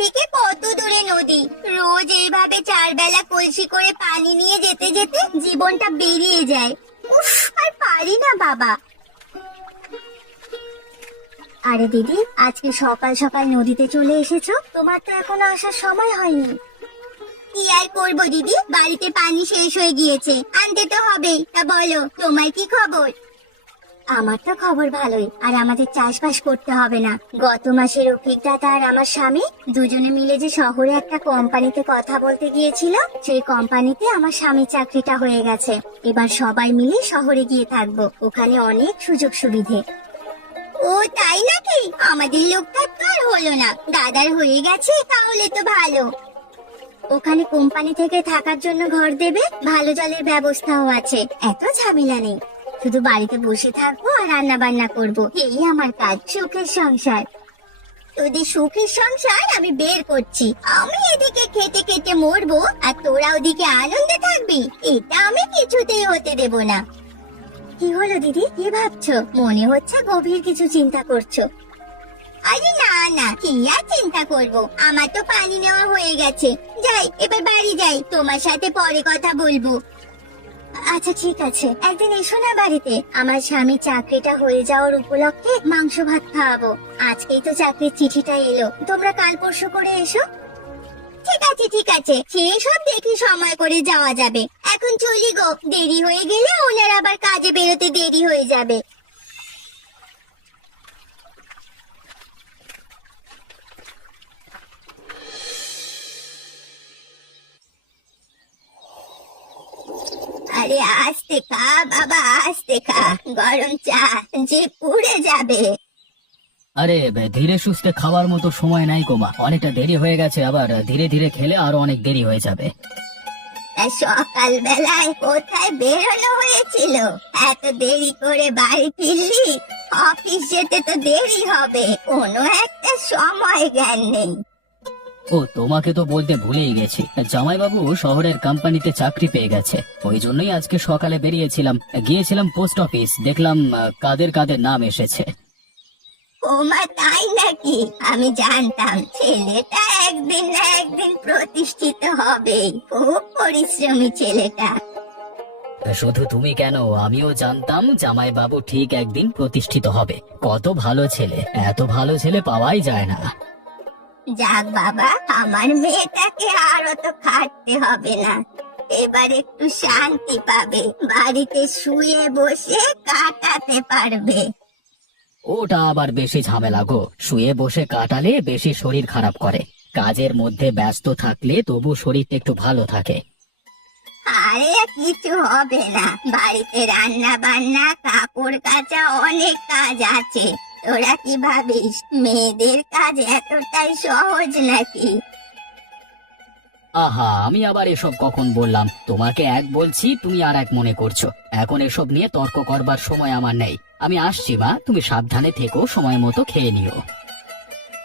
থেকে কত দূরে নদী। রোজ এইভাবে 4 বেলা কলসি করে পানি নিয়ে যেতে যেতে জীবনটা বেরিয়ে যায়। উফ, আর পারি না বাবা। আরে দিদি, আজকে সকাল সকাল নদীতে চলে এসেছো, তোমার তো এখনো আসার সময় হয়নি। কি আর করবো দিদি, বাড়িতে পানি শেষ হয়ে গিয়েছে, আনতে তো হবেই। তা বলো, তোমার কি খবর? আমার তো খবর ভালোই, আর আমাদের চাষবাস করতে হবে না। গত মাসে রফিক দাদা আর আমার স্বামী দুজনে মিলে যে শহরে একটা কোম্পানিতে কথা বলতে গিয়েছিল, সেই কোম্পানিতে আমার স্বামীর চাকরিটা হয়ে গেছে। এবার সবাই মিলে শহরে গিয়ে থাকবো, ওখানে অনেক সুযোগ সুবিধে। ও তাই নাকি? আমাদের লোকটা তো আর হলো না, দাদার হয়ে গেছে, তাহলে তো ভালো। ওখানে কোম্পানি থেকে থাকার জন্য ঘর দেবে, ভালো জলের ব্যবস্থাও আছে, এত ঝামেলা নেই। শুধু বাড়িতে বসে থাকবো আর রান্না বান্না করবো, এই আমার কাজ। সুখের সংসার। তোদের সুখের সংসার আমি বের করছি। আমি এদিকে খেতে খেতে মরবো, আর তোরা ওদিকে আনন্দে থাকবি, এটা আমি কিছুতেই হতে দেব না। কি হলো দিদি, কি ভাবছো? মনে হচ্ছে গভীর কিছু চিন্তা করছো। আরে না না, কি আর চিন্তা করবো, আমার তো পানি নেওয়া হয়ে গেছে। যাই, এবার বাড়ি যাই, তোমার সাথে পরে কথা বলবো। আচ্ছা ঠিক আছে, একদিন এসো না বাড়িতে। আমার স্বামী চাকরিটা হয়ে যাওয়ার উপলক্ষে মাংস ভাত খাওয়াবো। আজকেই তো চাকরির চিঠিটা এলো, তোমরা কাল পরশু করে এসো। ঠিক আছে ঠিক আছে, সেই সব দেখি সময় করে যাওয়া যাবে। এখন চলি গো, দেরি হয়ে গেলে ওনার আবার কাজে বেরোতে দেরি হয়ে যাবে। আরে আস্তে খা বাবা, আস্তে খা, গরম চা, যে পুড়ে যাবে। আরে ধীরে সুস্থে খাওয়ার মতো সময় নাই কোমা, অনেকটা দেরি হয়ে গেছে, আবার ধীরে ধীরে খেলে আরো অনেক দেরি হয়ে যাবে। সকাল বেলায় কোথায় বেরোনো হয়েছিল? এত দেরি করে বাড়ি ফিরলি? অফিস যেতে তো দেরি হবে, কোনো একটা সময় জ্ঞান নেই। ও তোমাকে তো বলতে ভুলেই গেছি, জামাইবাবু শহরের কোম্পানিতে চাকরি পেয়ে গেছে, ওই জন্যই আজকে সকালে বেরিয়েছিলাম। গিয়েছিলাম পোস্ট অফিস, দেখলাম কাদের কাদের নাম এসেছে। ওমা তাই নাকি? আমি জানতাম ছেলেটা একদিন না একদিন প্রতিষ্ঠিত হবে, খুব পরিশ্রমী ছেলেটা। শুধু তুমি কেন, আমিও জানতাম জামাইবাবু ঠিক একদিন প্রতিষ্ঠিত হবে। কত ভালো ছেলে, এত ভালো ছেলে পাওয়াই যায় না। যাক বাবা, আমার মেয়েটাকে আরো তো খাটতে হবে না, এবার একটু শান্তি পাবে, বাড়িতে শুয়ে বসে কাটাতে পারবে। ওটা আবার বেশি ঝামেলা গো, শুয়ে বসে কাটালে বেশি শরীর খারাপ করে। কাজের মধ্যে ব্যস্ত থাকলে তবু শরীরটা একটু ভালো থাকে। আরে কিছু হবে না, বাড়িতে রান্না বান্না, কাপড় কাচা, অনেক কাজ আছে। তোরা কি ভাবিস মেয়েদের কাজ এতটাই সহজ নাকি? আহা, আমি আবার এসব কখন বললাম? তোমাকে এক বলছি, তুমি আর এক মনে করছো। এখন এসব নিয়ে তর্ক করবার সময় আমার নেই। আমি আসছি মা, তুমি সাবধানে থেকো, সময় মতো খেয়ে নিও।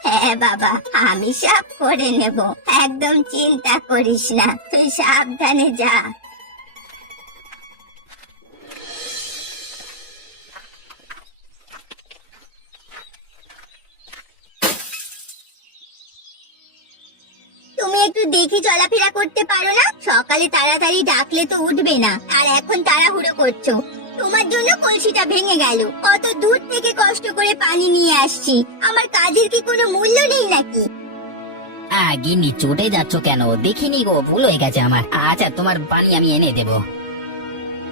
হ্যাঁ বাবা, আমি সব করে নেব, একদম চিন্তা করিস না, তুই সাবধানে যা। তুমি একটু দেখে চলাফেরা করতে পারো না? সকালে তাড়াতাড়ি ডাকলে তো উঠবে না, আর এখন তাড়াহুড়ো করছো। তোমার জন্য কলসিটা ভেঙে গেল, কত দূর থেকে কষ্ট করে পানি নিয়ে আসছি, আমার কাজের কি কোনো মূল্য নেই নাকি? গিন্নি চটে যাচ্ছ কেন? দেখিনি গো, ভুল হয়ে গেছে আমার। আচ্ছা, তোমার পানি আমি এনে দেবো।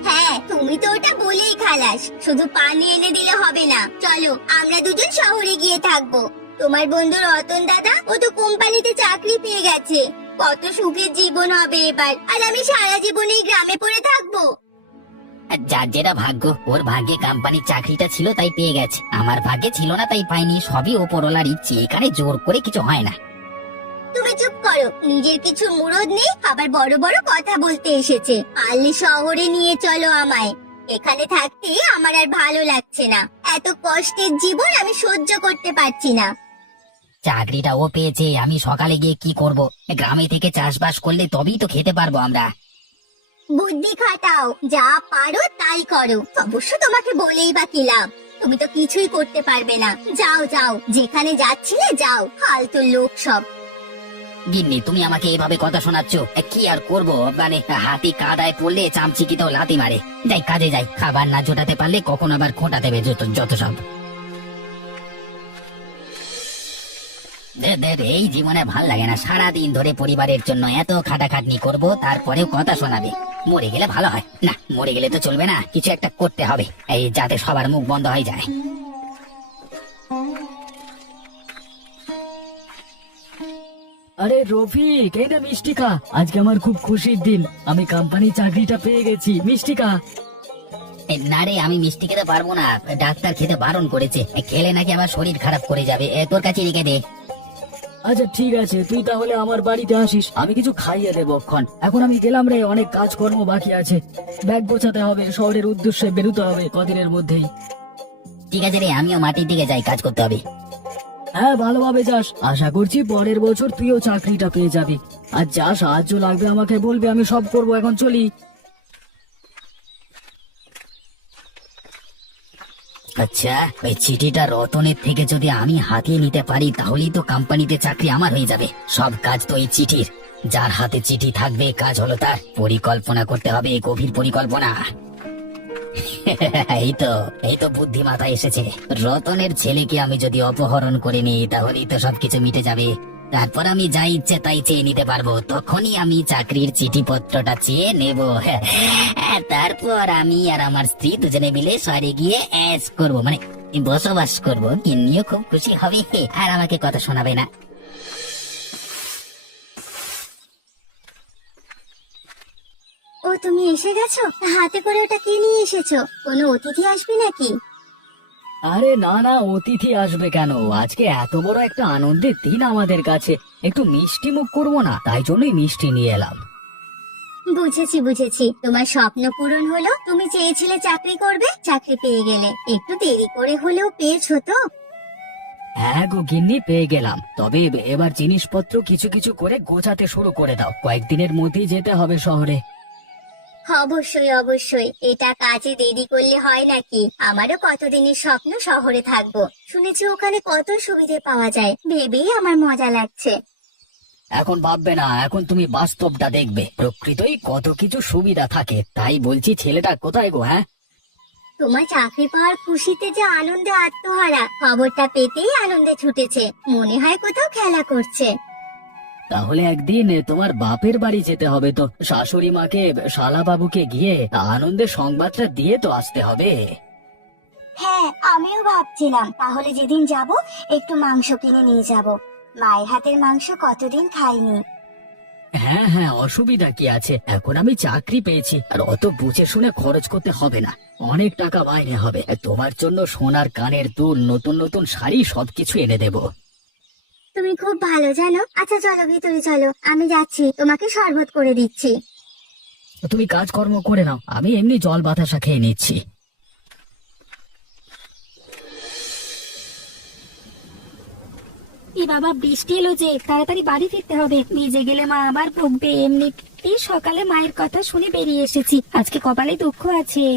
হ্যাঁ, তুমি তো ওটা বলেই খালাস, শুধু পানি এনে দিলে হবে না। চলো আমরা দুজন শহরে গিয়ে থাকবো। তোমার বন্ধু রতন দাদা, ও তো কোম্পানিতে চাকরি পেয়ে গেছে, কত সুখের জীবন হবে এবার, আর আমি সারা জীবন এই গ্রামে পড়ে থাকবো। যার যেটা ভাগ্য, ওর ভাগ্যে কোম্পানির চাকরিটা ছিল তাই পেয়ে গেছে, আমার ভাগ্যে ছিল না তাই পাইনি। সবই ওপরওয়ালার ইচ্ছে, এখানে জোর করে কিছু হয় না। তুমি চুপ করো, নিজের কিছু মুরদ নেই, আবার বড় বড় কথা বলতে এসেছে। পারলে শহরে নিয়ে চলো আমায়, এখানে থাকতে আমার আর ভালো লাগছে না, এত কষ্টের জীবন আমি সহ্য করতে পারছি না। চাকরিটা ও পেয়েছে, আমি সকালে গিয়ে কি করব? গ্রামে থেকে চাষবাস করলে তবেই তো খেতে পারবো আমরা। বুদ্ধি খাটাও, যা পারো তাই করো, অবশ্য তোমাকে বলেই বা কি লাভ, তুমি তো কিছুই করতে পারবে না। যাও যাও, যেখানে যাচ্ছিলে যাও, ফালতু লোক সব। গিন্নি তুমি আমাকে এভাবে কথা শোনাচ্ছ, কি আর করব, মানে হাতি কাদায় পড়লে চামচিকিতেও লাথি মারে। যাই কাজে যাই, খাবার না জোটাতে পারলে কখন আবার খোঁটা দেবে যত যত সব। এই জীবনে ভাল লাগে না, সারাদিন ধরে পরিবারের জন্য এত খাটাখাটনি করব, তারপরেও কথা শোনাবে। মরে গেলে ভালো হয় না, মরে গেলে তো চলবে না, কিছু একটা করতে হবে এই যাতে সবার মুখ বন্ধ হয়ে যায়। আরে রফিক, এই না মিষ্টিকা, আজকে আমার খুব খুশির দিন, আমি কোম্পানি চাকরিটা পেয়ে গেছি। মিষ্টিকা। না রে, আমি মিষ্টি খেতে পারবো না, ডাক্তার খেতে বারণ করেছে, খেলে নাকি আমার শরীর খারাপ করে যাবে। তোর কাছে রেখে দে। আচ্ছা ঠিক আছে, তুই তাহলে আমার বাড়িতে আসিস, আমি কিছু খাইয়ে দেবো ক্ষণ। এখন আমি গেলাম রে, অনেক কাজকর্ম বাকি আছে, ব্যাগ গোছাতে হবে, শহরের উদ্দেশ্যে বেরোতে হবে কদিনের মধ্যেই। ঠিক আছে রে, আমিও মাটির দিকে যাই, কাজ করতে হবে। হ্যাঁ, ভালোভাবে যাস, আশা করছি পরের বছর তুইও চাকরিটা পেয়ে যাবি। আর যা সাহায্য লাগবে আমাকে বলবি, আমি সব করবো। এখন চলি। আচ্ছা, ওই চিঠিটা রতনের থেকে যদি আমি হাতিয়ে নিতে পারি তাহলেই তো কোম্পানিতে চাকরি আমার হয়ে যাবে। সব কাজ তো এই চিঠির, যার হাতে চিঠি থাকবে কাজ হলো তার। পরিকল্পনা করতে হবে, গভীর পরিকল্পনা। এই তো বুদ্ধি মাথায় এসেছে। রতনের ছেলেকে আমি যদি অপহরণ করে নিই তাহলেই তো সবকিছু মিটে যাবে। তারপর আমি যা ইচ্ছে তাই চেয়ে নিতে পারবো, তখনই আমি চাকরির চিঠিপত্রটা চেয়ে নেব। তারপর আমি আর আমার স্ত্রী দুজনে মিলে শহরে গিয়ে অ্যাশ করবো, মানে বসবাস করবো। কিন্নিও খুব খুশি হবে আর আমাকে কথা শোনাবে না। ও তুমি এসে গেছো? হাতে করে ওটা কি নিয়ে এসেছো? কোনো অতিথি আসবে নাকি? আরে না না, অতিথি আসবে কেন, আজকে এত বড় একটা আনন্দের দিন আমাদের কাছে, একটু মিষ্টি মুখ করবো না, তাই জন্যই মিষ্টি নিয়ে এলাম। বুঝেছি বুঝেছি, তোমার স্বপ্ন পূরণ হলো। তুমি চেয়েছিলে চাকরি করবে, চাকরি পেয়ে গেলে। একটু দেরি করে হলেও পেয়েছো তো। হ্যাঁ গো গিন্নি, পেয়ে গেলাম, তবে এবার জিনিসপত্র কিছু কিছু করে গোছাতে শুরু করে দাও, কয়েকদিনের মধ্যেই যেতে হবে শহরে। অবশ্যই অবশ্যই, এটা কাজে দেরি করলে হয় নাকি? আমারও কতদিনের স্বপ্ন শহরে থাকবো। শুনেছি ওখানে কত সুবিধে পাওয়া যায়, ভেবেই আমার মজা লাগছে। এখন ভাববে না, এখন তুমি বাস্তবটা দেখবে, প্রকৃতই কত কিছু সুবিধা থাকে। তাই বলছি, ছেলেটা কোথায় গো? হ্যাঁ, তোমার চাকরি পাওয়ার খুশিতে যে আনন্দে আত্মহারা, খবরটা পেতেই আনন্দে ছুটেছে। মনে হয় কোথাও খেলা করছে। তাহলে একদিন তোমার বাপের বাড়ি যেতে হবে তো, শাশুড়ি মাকে, শালা বাবুকে গিয়ে আনন্দের সংবাদটা দিয়ে তো আসতে হবে। হ্যাঁ, আমিও ভাবছিলাম তাহলে যেদিন যাব একটু মাংস কিনে নিয়ে যাব। মায়ের হাতের মাংস কতদিন খাইনি। হ্যাঁ হ্যাঁ, অসুবিধা কি আছে, এখন আমি চাকরি পেয়েছি, আর অত বুঝে শুনে খরচ করতে হবে না, অনেক টাকা মাইনে হবে। তোমার জন্য সোনার কানের দুল, নতুন নতুন শাড়ি, সবকিছু এনে দেবো। তুমি খুব ভালো জানো। আচ্ছা চলো ভিতরে চলো, আমি যাচ্ছি, তোমাকে শরবত করে দিচ্ছি। তুমি কাজকর্ম করে নাও, আমি এমনি জল বাতাসা খেয়ে নিচ্ছি। এ বাবা, বৃষ্টি এলো যে, তাড়াতাড়ি বাড়ি ফিরতে হবে, ভিজে গেলে মা আবার বকবে। এমনি এই সকালে মায়ের কথা শুনে বেরিয়ে এসেছি, আজকে কপালে দুঃখ আছে।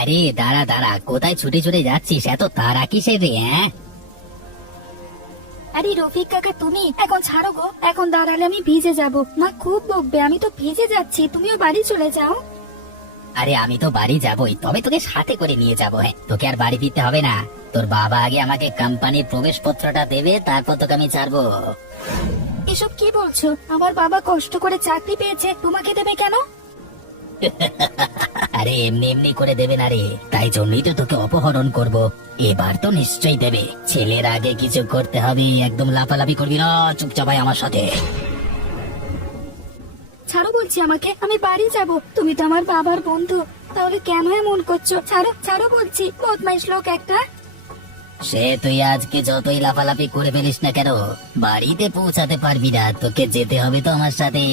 আরে দাঁড়া দাঁড়া, কোথায় ছুটে ছুটে যাচ্ছিস? এত তাড়া কিসের রে? হ্যাঁ, আরে রফিক কাকা, তুমি এখন ছাড়ো গো, এখন দাঁড়ালে আমি ভিজে যাব, মা খুব বকবে। আমি তো ভিজে যাচ্ছি, তুমিও বাড়ি চলে যাও। আরে আমি তো বাড়ি যাবই, তবে তোকে সাথে করে নিয়ে যাবো। হ্যাঁ, তোকে আর বাড়ি ফিরতে হবে না। তোর বাবা আগে আমাকে কোম্পানির প্রবেশপত্রটা দেবে, তারপর তোকে আমি ছাড়বো। এসব কি বলছো? আমার বাবা কষ্ট করে চাকরি পেয়েছে, তোমাকে দেবে কেন? আরে এমনি এমনি করে দেবে না রে, তাই জন্যই তো তোকে অপহরণ করব। এবার তো নিশ্চয়ই দেবে। ছেলের আগে কিছু করতে হবে, একদম লাফালাফি করবি না, চুপচাপ আয় আমার সাথে। ছাড়ো বলছি আমাকে, আমি বাড়ি যাব। তুমি তো আমার বাবার বন্ধু, তাহলে কেন এমন করছো? ছাড়ো ছাড়ো বলছি, বদমাইশ লোক একটা। সে তুই আজকে যতই লাফালাফি করে ফেলিস না কেন, বাড়িতে পৌঁছাতে পারবি না, তোকে যেতে হবে তো আমার সাথে।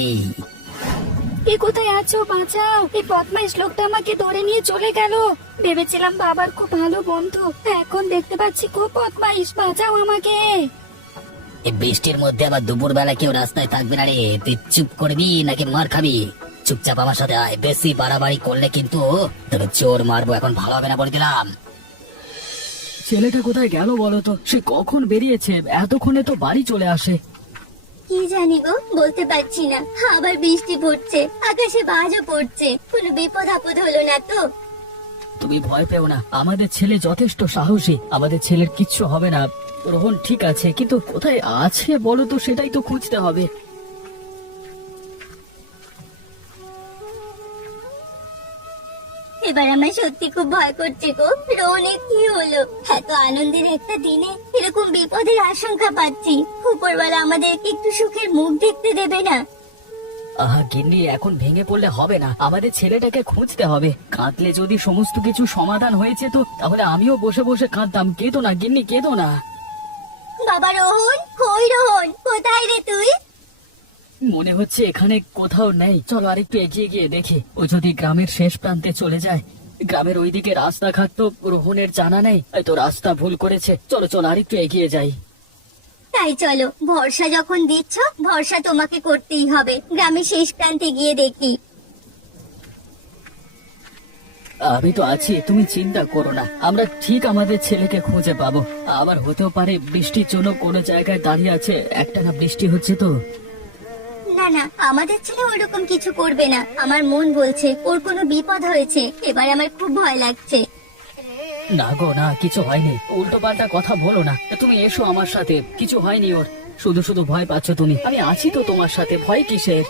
এ কোথায় আছো? বাঁচাও, এই বদমাইশ লোকটা আমাকে ধরে নিয়ে চলে গেল। ভেবেছিলাম বাবার খুব ভালো বন্ধু, এখন দেখতে পাচ্ছি খুব বদমাইশ। বাঁচাও আমাকে। এই বৃষ্টির মধ্যে আবার দুপুর বেলা কেউ রাস্তায় থাকবে না রে, তুই চুপ করবি নাকি মার খাবি? চুপচাপ আমার সাথে আয়, বেশি বাড়াবাড়ি করলে কিন্তু তোকে চোর মারবো, এখন ভালো হবে না বলে দিলাম। ছেলেটা কোথায় গেল বলো তো? সে কখন বেরিয়েছে? এতক্ষণে তো বাড়ি চলে আসে। কি জানি গো, বলতে পারছি না। আবার বৃষ্টি পড়ছে, আকাশে বাজও পড়ছে। কোনো বিপদ আপদ হলো না তো? তুমি ভয় পেও না, আমাদের ছেলে যথেষ্ট সাহসী, আমাদের ছেলের কিচ্ছু হবে না। রোহন ঠিক আছে, কিন্তু কোথায় আছে বলো তো, সেটাই তো খুঁজতে হবে। এবার আমার সত্যি খুব ভয় করছে গো। রোহনের কি হলো? এত আনন্দের একটা দিনে এরকম বিপদের আশঙ্কা পাচ্ছি। উপরওয়ালা আমাদেরকে একটু সুখের মুখ দেখতে দেবে না? আহা গিন্নি, এখন ভেঙে পড়লে হবে না, আমাদের ছেলেটাকে খুঁজতে হবে। কাঁদলে যদি সমস্ত কিছু সমাধান হয়েছে তো তাহলে আমিও বসে বসে কাঁদতাম। কেঁদো না গিন্নি, কেঁদো না। বাবা রোহন, কই রোহন? কোথায় রে তুই? মনে হচ্ছে এখানে কোথাও নেই। চলো আরেকটু এগিয়ে গিয়ে দেখি। ও যদি গ্রামের শেষ প্রান্তে চলে যায়। গ্রামের ওইদিকে রাস্তাঘাট তো রোহনের জানা নেই, তো রাস্তা ভুল করেছে। চলো চলো আরেকটু এগিয়ে যাই। তাই চলো, ভরসা যখন দিচ্ছ, ভরসা তোমাকে করতেই হবে। গ্রামের শেষ প্রান্তে গিয়ে দেখি। আমি তো আছি, তুমি চিন্তা করো না। আমরা ঠিক আমাদের ছেলেকে খুঁজে পাবো। আবার হতেও পারে বৃষ্টির জন্য কোনো জায়গায় দাঁড়িয়ে আছে, একটানা বৃষ্টি হচ্ছে তো। না না, আমাদের ছেলে ওরকম কিছু করবে না। আমার মন বলছে ওর কোনো বিপদ হয়েছে। এবার আমার খুব ভয় লাগছে। না গো না, কিছু হয়নি। উল্টো পাল্টা কথা বলো না। তুমি এসো আমার সাথে, কিছু হয়নি ওর। শুধু শুধু ভয় পাচ্ছ তুমি। আমি আছি তো তোমার সাথে, ভয় কিসের?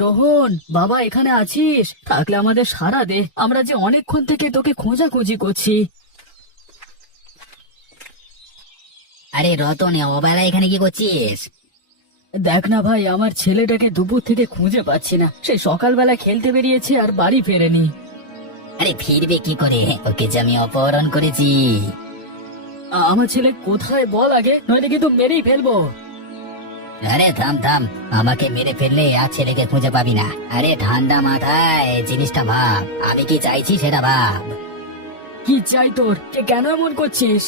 রোহন বাবা, এখানে আছিস? থাকলে আমাদের সাড়া দে, আমরা যে অনেকক্ষণ থেকে তোকে খোঁজাখুঁজি করছি। আরে রতন, অবেলা এখানে কি করছিস? দেখ না ভাই, আমার ছেলেটাকে দুপুর থেকে খুঁজে পাচ্ছি না। সে সকালবেলা খেলতে বেরিয়েছে আর বাড়ি ফেরেনি। আরে ফিরবে কি করে? ওকে যে আমি অপহরণ করেছি। আমার ছেলে কোথায় বল আগে, নইলে কিন্তু মেরেই ফেলবো। আরে থাম থাম, আমাকে মেরে ফেললে আর ছেলেকে খুঁজে পাবি না। আরে ঠান্ডা মাথায় জিনিসটা ভাব, আমি কি চাইছি সেটা ভাব। কি চাই তোর? কেন এমন করছিস?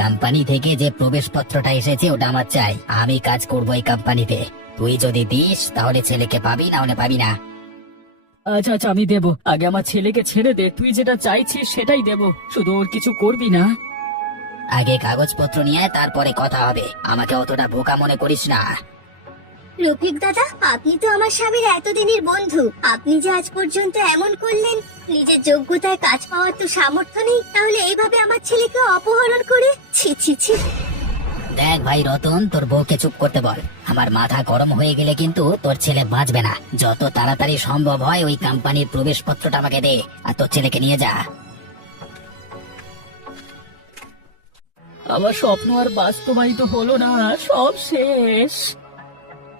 কোম্পানি থেকে যে প্রবেশপত্রটা এসেছে ওটা আমার চাই। আমি কাজ করবো এই কোম্পানিতে। তুই যদি দিস তাহলে ছেলেকে পাবি, না হলে পাবি না। আচ্ছা আচ্ছা, আমি দেবো। আগে আমার ছেলেকে ছেড়ে দে, তুই যেটা চাইছিস সেটাই দেবো। শুধু ওর কিছু করবি না। আগে কাগজপত্র নিয়ে আয়, তারপরে কথা হবে। আমাকে অতটা বোকা মনে করিস না। রফিক দাদা, আপনি তো আমার স্বামীর এতদিনের বন্ধু। আপনি যে আজ পর্যন্ত এমন করলেন, নিজের যোগ্যতায় কাজ পাওয়ার তো সামর্থ্য নেই, তাহলে এইভাবে আমার ছেলেকে অপহরণ করে? ছি ছি ছি। দেখ ভাই রতন, তোর বউকে চুপ করতে বল। আমার মাথা গরম হয়ে গেলে কিন্তু তোর ছেলে বাঁচবে না। যত তাড়াতাড়ি সম্ভব হয় ওই কোম্পানির প্রবেশপত্রটা আমাকে দে, আর তোর ছেলেকে নিয়ে যা। আমার স্বপ্ন আর বাস্তবায়িত হলো না, সব শেষ।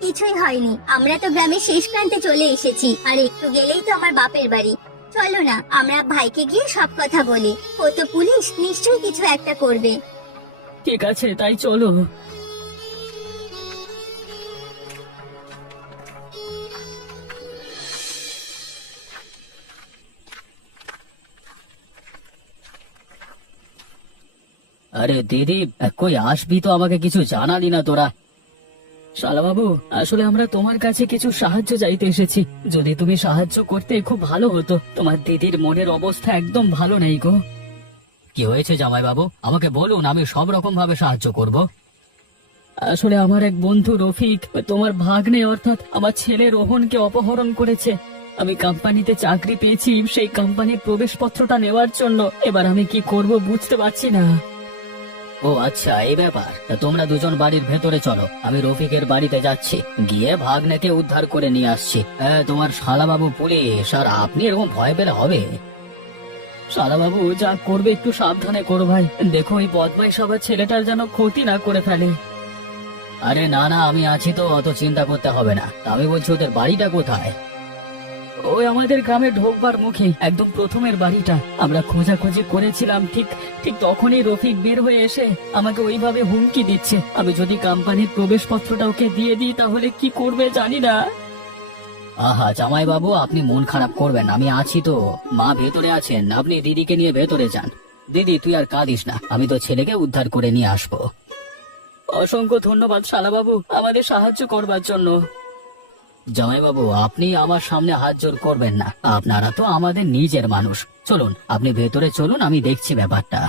কিছুই হয়নি। আমরা তো গ্রামের শেষ প্রান্তে চলে এসেছি, আর একটু গেলেই তো আমার বাপের বাড়ি। চলো না, আমরা ভাইকে গিয়ে সব কথা বলি। ও তো পুলিশ, নিশ্চয়ই কিছু একটা করবে। ঠিক আছে, তাই চলো। আরে দিদি, কই আসবি তো, আমাকে কিছু জানালি না তোরা। শালা বাবু, আসলে আমরা তোমার কাছে কিছু সাহায্য চাইতে এসেছি। যদি তুমি সাহায্য করতে খুব ভালো হতো। তোমার দিদির মনের অবস্থা একদম ভালো নেই গো। কি হয়েছে জামাই বাবু, আমাকে বলুন, আমি সব রকম ভাবে সাহায্য করব। আসলে আমার এক বন্ধু রফিক তোমার ভাগ্নে অর্থাৎ আমার ছেলে রোহনকে অপহরণ করেছে। আমি কোম্পানিতে চাকরি পেয়েছি সেই কোম্পানির প্রবেশপত্রটা নেওয়ার জন্য। এবার আমি কি করব বুঝতে পারছি না। ও আচ্ছা, এই ব্যাপার। তা তোমরা দুজন বাড়ির ভেতরে চলো, আমি রফিকের বাড়িতে যাচ্ছি, গিয়ে ভাগ্নেকে উদ্ধার করে নিয়ে আসছি। হ্যাঁ, তোমার শালাবাবু পুলিশ, আর আপনি এরকম ভয় পেলে হবে? শালাবাবু যা করবে একটু সাবধানে করো ভাই। দেখো এই বদমাইশ আবার ছেলেটার যেন ক্ষতি না করে ফেলে। আরে না না, আমি আছি তো, অত চিন্তা করতে হবে না। তা আমি বলছি, ওদের বাড়িটা কোথায়? ওই আমাদের গ্রামে ঢোকবার মুখে একদম প্রথমের বাড়িটা। আমরা খোঁজাখুঁজি করেছিলাম, ঠিক ঠিক তখনই রফিক বের হয়ে এসে আমাকে ওইভাবে হুমকি দিচ্ছে। আমি যদি কোম্পানির প্রবেশপত্রটা ওকে দিয়ে দিই তাহলে কি করবে জানি না। আহা জামাই বাবু, আপনি মন খারাপ করবেন, আমি আছি তো। মা ভেতরে আছেন, আপনি দিদিকে নিয়ে ভেতরে যান। দিদি তুই আর কাঁদিস না, আমি তো ছেলেকে উদ্ধার করে নিয়ে আসবো। অসংখ্য ধন্যবাদ শালাবাবু, আমাদের সাহায্য করবার জন্য। জামাইবাবু, আপনি আমার সামনে হাত জোর করবেন না, আপনারা তো আমাদের নিজের মানুষ। চলুন, আপনি ভেতরে চলুন, আমি দেখছি ব্যাপারটা।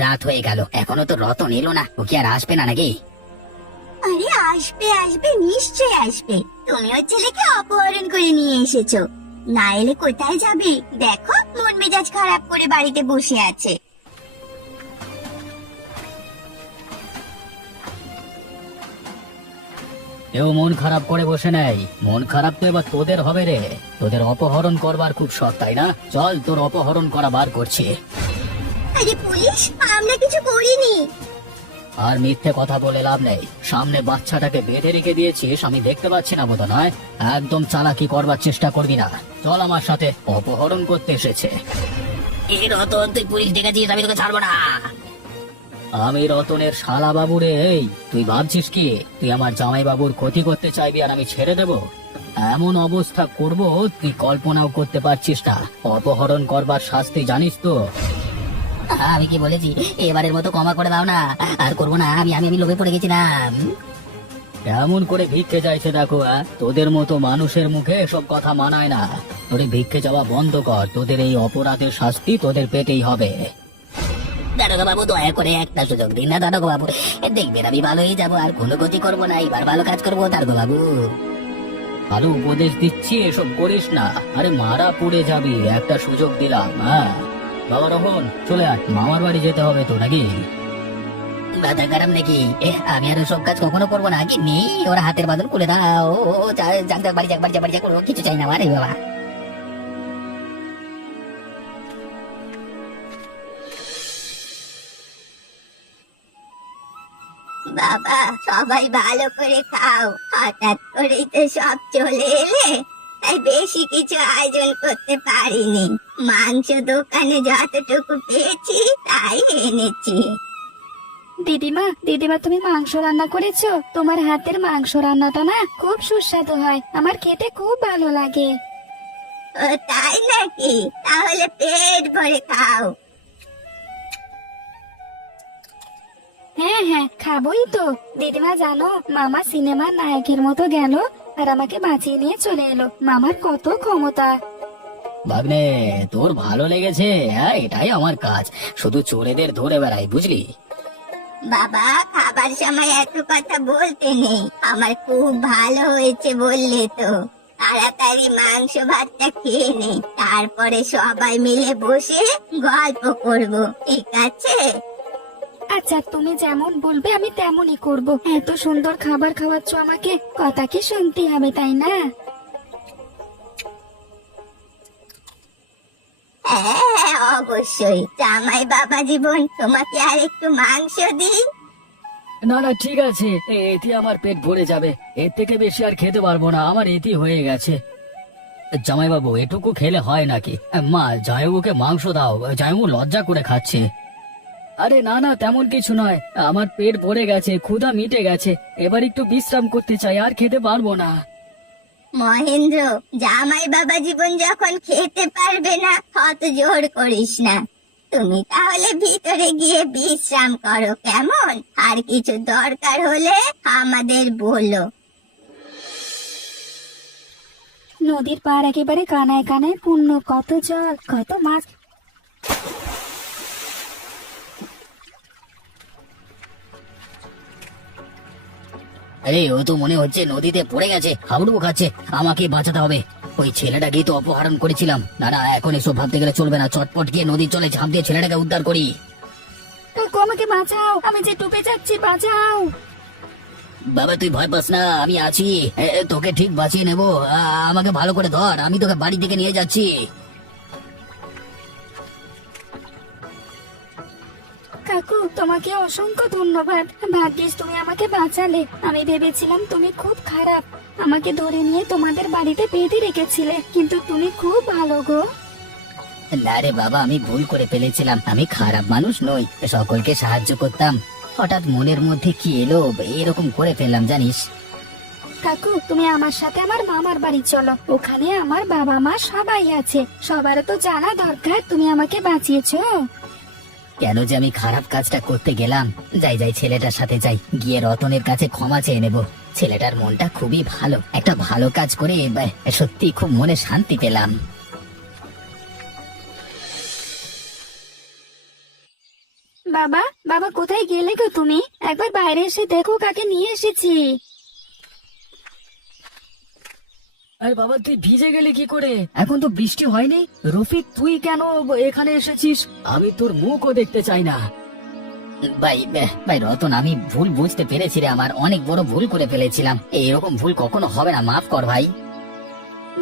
রাত হয়ে গেল, এখনো তো রতন এলো না। ও কি আর আসবে না নাকি? আরে আসবে আসবে, নিশ্চয় আসবে। তুমি ওর ছেলেকে অপহরণ করে নিয়ে এসেছো, না এলে কোথায় যাবে? দেখো মন মেজাজ খারাপ করে বাড়িতে বসে আছে। কেউ মন খারাপ করে বসে নেই। মন খারাপ তো এবার তোদের হবে রে। তোদের অপহরণ করবার খুব শখ, তাই না? চল, তোর অপহরণ করা বার করছি। আরে পুলিশ, আমরা কিছু করিনি। আর মিথ্যে কথা বলে লাভ নেই। সামনে বাচ্চাটাকে বেঁধে রেখে দিয়েছিস, আমি দেখতে পাচ্ছি না বোধ নয়। একদম চালাকি করবার চেষ্টা করবি না। চল আমার সাথে, অপহরণ করতে এসেছে। এ রতন, তুই পুলিশ ডেকেছিস, আমি তোকে ছাড়বো না। আমি রতনের শালা বাবু রে। এই, তুই ভাবছিস কি তুই আমার জামাই বাবুর ক্ষতি করতে চাইবি আর আমি ছেড়ে দেব? এমন অবস্থা করব তুই কল্পনাও করতে পারছিস না। অপহরণ করবার শাস্তি জানিস তো? আমি কি বলেছি? এবারের মতো ক্ষমা করে দাও না, আর করবো না। আমি আমি আমি লোভে পড়ে গেছিলাম। কেমন করে ভিক্ষে চাইছে দেখো। তোদের মতো মানুষের মুখে এসব কথা মানায় না। তোরে ভিক্ষে যাওয়া বন্ধ কর। তোদের এই অপরাধের শাস্তি তোদের পেতেই হবে। দারোগা বাবু, দয়া করে একটা সুযোগ দিন না দারোগা বাবু। দেখবেন আমি ভালো হয়ে যাবো, আর কোনো ক্ষতি করবো না। এবার ভালো কাজ করবো দারোগা বাবু। ভালো উপদেশ দিচ্ছি, এসব করিস না। আরে মারা পড়ে যাবি, একটা সুযোগ দিলাম। হ্যাঁ বাবা রোহন, চলে আয়, মামার বাড়ি যেতে হবে তো নাকি? মাথা খারাপ নাকি? আমি আর সব কাজ কখনো করবো না। কি নেই, ওরা হাতের বাঁধন খুলে দাও। যাক বাড়ি যাক, বাড়ি যা, বাড়ি যা, করবো কিছু চাই না। আরে বাবা, বাবা, সবাই ভালো করে খাও। হঠাৎ করেই তো সব চলে এলে, তাই বেশি কিছু আয়োজন করতে পারিনি। মাংস দোকানে যতটুকু পেয়েছি তাই এনেছি। দিদিমা, দিদিমা, তুমি মাংস রান্না করেছো? তোমার হাতের মাংস রান্নাটা না খুব সুস্বাদু হয়, আমার খেতে খুব ভালো লাগে। ও তাই নাকি? তাহলে পেট ভরে খাও। হ্যাঁ হ্যাঁ, খাবোই তো। দিদিমা জানো, মামা সিনেমার নায়কের মতো গেল আর আমাকে বাঁচিয়ে নিয়ে চলে এলো। মামার কত ক্ষমতা! ভাগ্নে, তোর ভালো লেগেছে? হ্যাঁ, এটাই আমার কাজ। শুধু চোরেদের ধরে বেড়াই, বুঝলি? বাবা, খাবার সময় এত কথা বলতে নেই। আমার খুব ভালো হয়েছে বললে তো। তাড়াতাড়ি মাংস ভাতটা খেয়ে নে, তারপরে সবাই মিলে বসে গল্প করব, ঠিক আছে? আচ্ছা, তুমি যেমন বলবে আমি তেমনই করব। এত সুন্দর খাবার খাওয়াচ্ছ আমাকে, কথা কি শুনতে হবে, তাই না? হ্যাঁ অবশ্যই। জামাই বাবা জীবন, তোমাকে আর একটু মাংস দিই? না না, ঠিক আছে, এতে আমার পেট ভরে যাবে। এর থেকে বেশি আর খেতে পারবো না, আমার এতি হয়ে গেছে। জামাইবাবু, এটুকু খেলে হয় নাকি? মা, জামাইবাবুকে মাংস দাও। জামাইবাবু লজ্জা করে খাচ্ছে। আরে না না, তেমন কিছু নয়, আমার পেট ভরে গেছে, ক্ষুধা মিটে গেছে। এবার একটু বিশ্রাম করতে চাই, আর খেতে পারবো না। মহেন্দ্র, জামাই বাবা জীবন যখন খেতে পারবে না, অত জোর করিস না। তুমি তাহলে ভিতরে গিয়ে বিশ্রাম করো, কেমন? আর কিছু দরকার হলে আমাদের বলো। নদীর পাড় একেবারে কানায় কানায় পূর্ণ, কত জল, কত মাছ। আরে ও তো মনে হচ্ছে নদীতে পড়ে গেছে, হাবুডুবু খাচ্ছে। আমাকে বাঁচাতে হবে। ওই ছেলেটাকে তো অপহরণ করেছিলাম। না না, এখন এসব ভাবতে গেলে চলবে না। চটপট গিয়ে নদীর জলে ঝাঁপ দিয়ে ছেলেটাকে উদ্ধার করি। কাকু, আমাকে বাঁচাও, আমি যে ডুবে যাচ্ছি, বাঁচাও। বাবা, তুই ভয় পাস না, আমি আছি। তোকে ঠিক বাঁচিয়ে নেবো। আমাকে ভালো করে ধর, আমি তোকে বাড়ি থেকে নিয়ে যাচ্ছি। কাকু, তোমাকে অসংখ্য ধন্যবাদ। ভাগ্যিস তুমি আমাকে বাঁচালে। আমি ভেবেছিলাম তুমি খুব খারাপ, আমাকে ধরে নিয়ে তোমাদের বাড়িতে বেঁধে রেখেছিলে, কিন্তু তুমি খুব ভালো গো। না রে বাবা, আমি ভুল করে ফেলেছিলাম। আমি খারাপ মানুষ নই, সকলকে সাহায্য করতাম। হঠাৎ মনের মধ্যে কি এলো, এরকম করে ফেললাম জানিস। কাকু, তুমি আমার সাথে আমার মামার বাড়ি চলো। ওখানে আমার বাবা মা সবাই আছে, সবার তো জানা দরকার তুমি আমাকে বাঁচিয়েছো। কেন যে আমি খারাপ কাজটা করতে গেলাম। যাই যাই, ছেলেটার সাথে যাই, গিয়ে রতনের কাছে ক্ষমা চেয়ে নেব। ছেলেটার মনটা খুবই ভালো, একটা ভালো কাজ করে সত্যি খুব মনে শান্তি পেলাম। বাবা, বাবা কোথায় গেলে গো তুমি? একবার বাইরে এসে দেখো কাকে নিয়ে এসেছি। আরে বাবা, তুই ভিজে গেলি কি করে? এখন তো বৃষ্টি হয়নি। রফিক, তুই কেন এখানে এসেছিস? আমি তোর মুখও দেখতে চাই না। ভাই ভাই রতন, আমি ভুল বুঝতে পেরেছি রে, আমার অনেক বড় ভুল করে ফেলেছিলাম। এরকম ভুল কখনো হবে না, মাফ কর ভাই।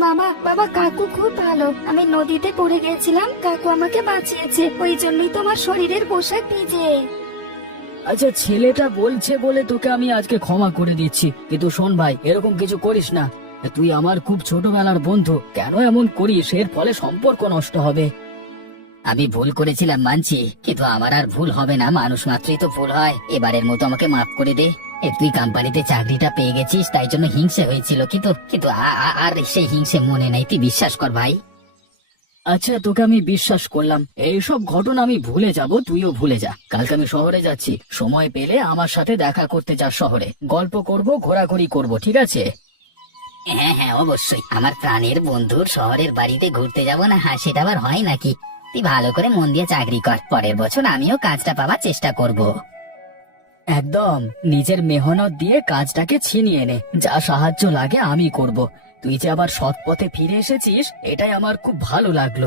বাবা, বাবা কাকু খুব ভালো। আমি নদীতে পড়ে গেছিলাম, কাকু আমাকে বাঁচিয়েছে, ওই জন্যই তোমার শরীরের পোশাক ভিজে। আচ্ছা, ছেলেটা বলছে বলে তোকে আমি আজকে ক্ষমা করে দিচ্ছি, কিন্তু শোন ভাই, এরকম কিছু করিস না। তুই আমার খুব ছোটবেলার বন্ধু, কেন এমন করিস? এর ফলে সম্পর্ক নষ্ট হবে। আমি ভুল করেছিলাম মানছি, কিন্তু আমার আর ভুল হবে না, মানুষ মাত্রই তো ভুল হয়। এবারের মতো আমাকে মাফ করে দে। তুই কোম্পানিতে চাকরিটা পেয়ে গেছিস, তাই জন্য হিংসে হয়েছিল, কিন্তু কিন্তু আর সেই হিংসে মনে নাই, তুই বিশ্বাস কর ভাই। আচ্ছা, তোকে আমি বিশ্বাস করলাম। এইসব ঘটনা আমি ভুলে যাব, তুইও ভুলে যা। কালকে আমি শহরে যাচ্ছি, সময় পেলে আমার সাথে দেখা করতে যা, শহরে গল্প করব, ঘোরাঘুরি করব, ঠিক আছে? হ্যাঁ হ্যাঁ, অবশ্যই। আমার প্রাণের বন্ধুর শহরের বাড়িতে ঘুরতে যাব না, সেটা আবার হয় নাকি? তুই ভালো করে মন দিয়ে চাকরি কর, পরের বছর আমিও কাজটা পাওয়ার চেষ্টা করব। একদম নিজের মেহনত দিয়ে কাজটাকে ছিনিয়ে নে, যা সাহায্য লাগে আমি করব। তুই যে আবার সৎ পথে ফিরে এসেছিস, এটাই আমার খুব ভালো লাগলো।